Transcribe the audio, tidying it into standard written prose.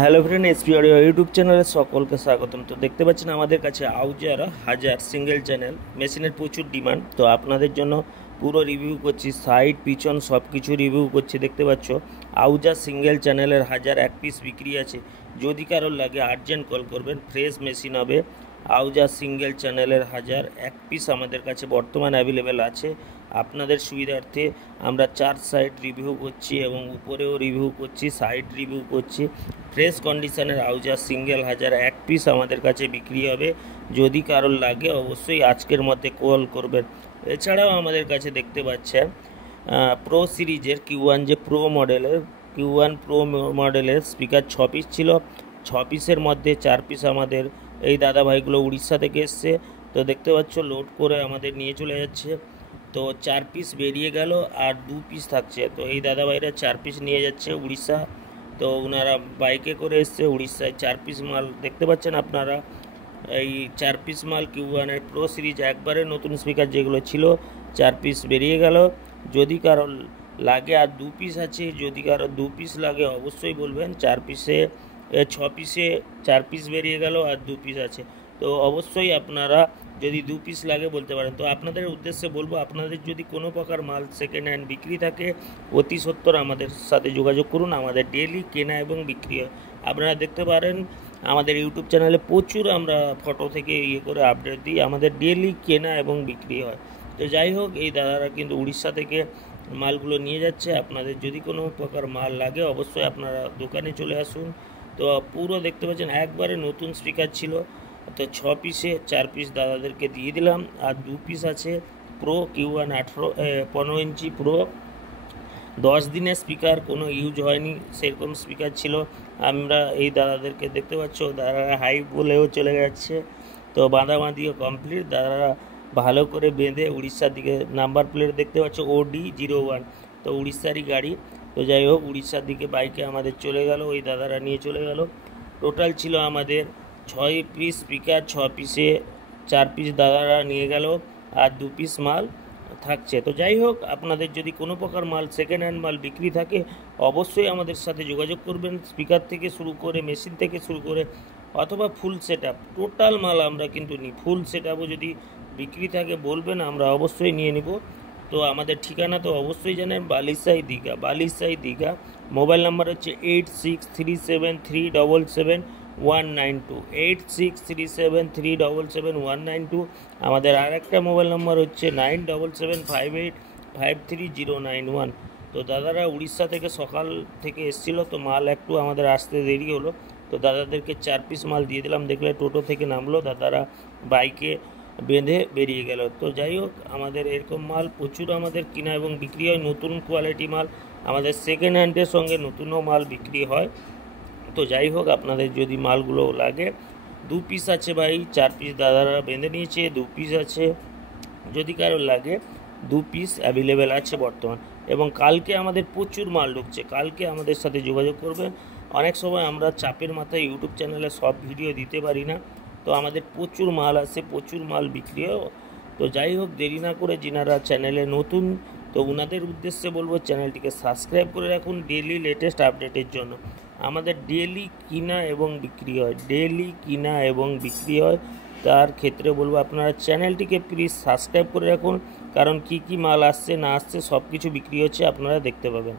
Hello friend, SP audio YouTube চ্যানেলে সকলকে স্বাগতম। তো দেখতে পাচ্ছেন আমাদের কাছে আউজার হাজার সিঙ্গেল চ্যানেল মেশিনের প্রচুর ডিমান্ড। তো আপনাদের জন্য পুরো রিভিউ করছি, সাইড পিছন সব কিছু রিভিউ করছি। দেখতে পাচ্ছ আউজার সিঙ্গেল চ্যানেলের হাজার এক পিস বিক্রি আছে। যদি কারোর লাগে আর্জেন্ট কল করবেন, ফ্রেশ মেশিন হবে। আউজার সিঙ্গেল চ্যানেলের হাজার এক পিস আমাদের কাছে বর্তমান অ্যাভেলেবেল আছে। আপনাদের সুবিধার্থে আমরা 4 সাইড রিভিউ করছি এবং উপরেও রিভিউ করছি, সাইড রিভিউ করছি। ফ্রেশ কন্ডিশনের আউজার সিঙ্গেল হাজার এক পিস আমাদের কাছে বিক্রি হবে। যদি কারোর লাগে অবশ্যই আজকের মধ্যে কল করবেন। এছাড়াও আমাদের কাছে দেখতে পাচ্ছেন প্রো সিরিজের Q1 যে প্রো মডেলের Q1 প্রো মডেলের স্পিকার 6 পিস ছিল। 6 পিসের মধ্যে 4 পিস আমাদের এই দাদাভাইগুলো উড়িষ্যা থেকে এসছে। তো দেখতে পাচ্ছ লোড করে আমাদের নিয়ে চলে যাচ্ছে। তো 4 পিস বেরিয়ে গেল আর 2 পিস থাকছে। তো এই দাদাভাইরা 4 পিস নিয়ে যাচ্ছে উড়িষ্যা। তো ওনারা বাইকে করে এসছে উড়িষ্যায়। 4 পিস মাল দেখতে পাচ্ছেন আপনারা। এই 4 পিস মাল Q1 এর প্রো সিরিজ একবারে নতুন স্পিকার যেগুলো ছিল 4 পিস বেরিয়ে গেল। যদি কারো লাগে আর 2 পিস আছে, যদি কারো 2 পিস লাগে অবশ্যই বলবেন। 4 পিসে 6 পিসে 4 পিস বেরিয়ে গেল আর 2 পিস আছে। তো অবশ্যই আপনারা যদি 2 পিস লাগে বলতে পারেন। তো আপনাদের উদ্দেশ্যে বলবো, আপনাদের যদি কোনো প্রকার মাল সেকেন্ড হ্যান্ড বিক্রি থাকে অতি সত্বর আমাদের সাথে যোগাযোগ করুন। আমাদের ডেইলি কেনা এবং বিক্রি হয়। আপনারা দেখতে পারেন আমাদের ইউটিউব চ্যানেলে প্রচুর আমরা ফটো থেকে করে আপডেট দিই। আমাদের ডেইলি কেনা এবং বিক্রি হয়। তো যাই হোক, এই দাদারা কিন্তু উড়িষ্যা থেকে মালগুলো নিয়ে যাচ্ছে। আপনাদের যদি কোনো প্রকার মাল লাগে অবশ্যই আপনারা দোকানে চলে আসুন। তো পুরো দেখতে পাচ্ছেন একবারে নতুন স্পিকার ছিল। তো 6 পিসে 4 পিস দাদাদেরকে দিয়ে দিলাম আর 2 পিস আছে প্রো Q1 15 ইঞ্চি প্রো। 10 দিনের স্পিকার, কোনো ইউজ হয়নি সেরকম স্পিকার ছিল। আমরা এই দাদাদেরকে দেখতে পাচ্ছ, দাদারা হাই বলেও চলে যাচ্ছে। তো বাঁধাবাঁধিও কমপ্লিট। দাদারা ভালো করে বেঁধে উড়িষ্যার দিকে নাম্বার প্লেট দেখতে পাচ্ছ OD01। তো উড়িষ্যারই গাড়ি। তো যাই হোক, উড়িষ্যার দিকে বাইকে আমাদের চলে গেল, ওই দাদারা নিয়ে চলে গেল। টোটাল ছিল আমাদের 6 পিস স্পিকার। 6 পিসে 4 পিস দাদারা নিয়ে গেল আর 2 পিস মাল থাকছে। তো যাই হোক, আপনাদের যদি কোনো প্রকার মাল সেকেন্ড হ্যান্ড মাল বিক্রি থাকে অবশ্যই আমাদের সাথে যোগাযোগ করবেন। স্পিকার থেকে শুরু করে মেশিন থেকে শুরু করে অথবা ফুল সেট আপ টোটাল মাল আমরা কিন্তু নিই। ফুল সেট আপও যদি বিক্রি থাকে বলবেন, আমরা অবশ্যই নিয়ে নিব। তো আমাদের ঠিকানা তো অবশ্যই জানেন, বালিসাই দীঘা। বালিসাই দীঘা। মোবাইল নাম্বার হচ্ছে 8637377192 8637377192। আমাদের আর একটা মোবাইল নাম্বার হচ্ছে 9775853091। তো দাদারা উড়িষ্যা থেকে সকাল থেকে এসেছিলো, তো মাল একটু আমাদের আসতে দেরি হলো। তো দাদাদেরকে 4 পিস মাল দিয়ে দিলাম। দেখলে টোটো থেকে নামলো, দাদারা বাইকে বেঁধে বেরিয়ে গেল। তো যাই হোক, আমাদের এরকম মাল প্রচুর আমাদের কিনা এবং বিক্রি হয়। নতুন কোয়ালিটি মাল আমাদের সেকেন্ড হ্যান্ডের সঙ্গে নতুনও মাল বিক্রি হয়। তো যাই হোক, আপনাদের যদি মালগুলো লাগে 2 পিস আছে ভাই, 4 পিস দাদারা বেঁধে নিয়েছে, 2 পিস আছে। যদি কারো লাগে 2 পিস অ্যাভেলেবেল আছে বর্তমান। এবং কালকে আমাদের প্রচুর মাল ঢুকছে, কালকে আমাদের সাথে যোগাযোগ করবেন। অনেক সময় আমরা চাপের মাথায় ইউটিউব চ্যানেলে সব ভিডিও দিতে পারি না। তো আমাদের প্রচুর মাল আসে, প্রচুর মাল বিক্রিও। তো যাই হোক, দেরি না করে যিনারা চ্যানেলে নতুন, তো ওনাদের উদ্দেশ্যে বলবো চ্যানেলটিকে সাবস্ক্রাইব করে রাখুন ডেইলি লেটেস্ট আপডেটের জন্য। আমাদের ডেইলি কিনা এবং বিক্রি হয়, ডেইলি কিনা এবং বিক্রি হয়। তার ক্ষেত্রে বলবো আপনারা চ্যানেলটিকে প্লিজ সাবস্ক্রাইব করে রাখুন, কারণ কি কি মাল আসছে না আসছে সব কিছু বিক্রি হচ্ছে আপনারা দেখতে পাবেন।